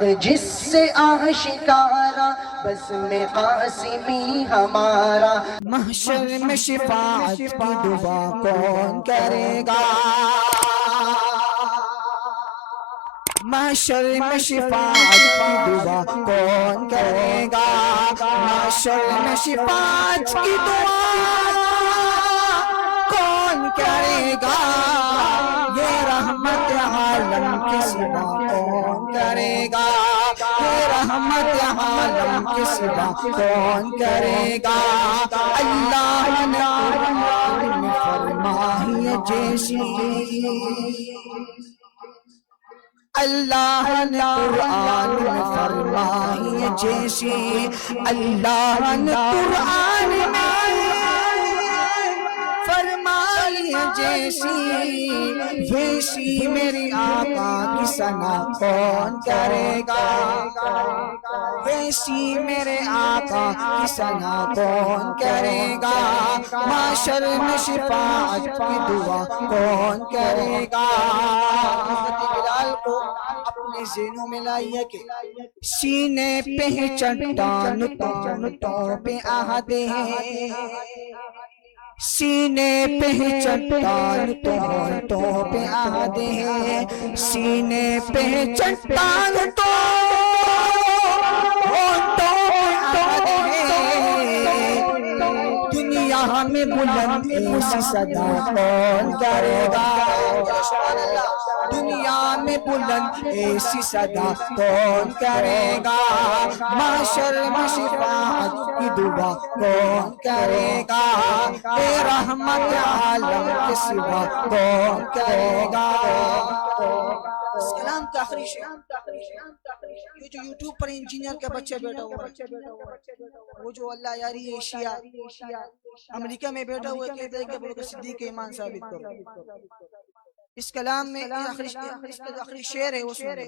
حق جس سے آشکارا بس میں قاسمی ہمارا. محشر میں شفاعت کی دعا کون کرے گا؟ محشر میں شفاعت کی دعا کون کرے گا؟ محشر میں شفاعت کی دعا کون کرے گا؟ یہ رحمت عالم کے سوا کون کرے گا؟ یہ رحمت عالم کے سوا کون کرے گا؟ اللہ نے قرآن میں فرمایا جیسی، اللہ نے قرآن میں فرمائی جیسی، اللہ نے قرآن میں فرمائی جیسی، ویسی میری آقا کی ثنا کون کرے گا؟ ویسی میرے آقا کی ثنا کون کرے گا؟ محشر میں شفاعت کی دعا کون کرے گا؟ بلال کو اپنے ذہنوں میں لائیے کہ سینے پہ چٹان تانتوں پہ آہدے ہیں، سینے پہ چٹان تانتوں پہ آہدے ہیں، سینے پہ چٹان دنیا میں بلند ایسی صدا کون کرے گا؟ دنیا میں بلند ایسی صدا کون کرے گا؟ محشر میں شفاعت کی دعا کون کرے گا؟ اے رحمت عالم کے سوا کون کرے گا؟ سلام کا آخری شعر، یہ جو یوٹیوب پر انجینئر کا بچہ بیٹھا ہوا ہے، وہ جو اللہ یاری ایشیا امریکہ میں بیٹھا ہوا کہتا ہے کہ ابو بکر صدیق کے ایمان ثابت کرو. اس کلام میں آخری شعر ہے وہ سنیں.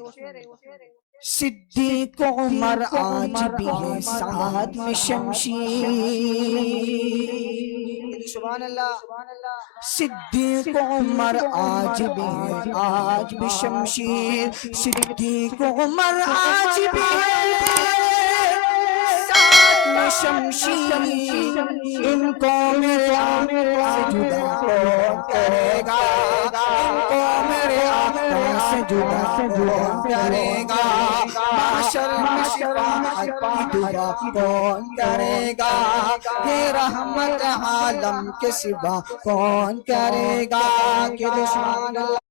صدیق عمر آج بھی ہے ساتھ میں شمشیر، سبحان اللہ. صدیق عمر آج بھی ہے آج بھی شمشیر، صدیق عمر آج بھی ہے ساتھ میں شمشیر. ان کو میرے آقا سے جدا کون کرے گا؟ ان کو میرے آقا سے جدا کون کرے گا؟ محشر میں شفاعت کی دعا کون کرے گا؟ یہ رحمت عالم کے سوا کون کرے گا؟ کہ سبحان اللہ.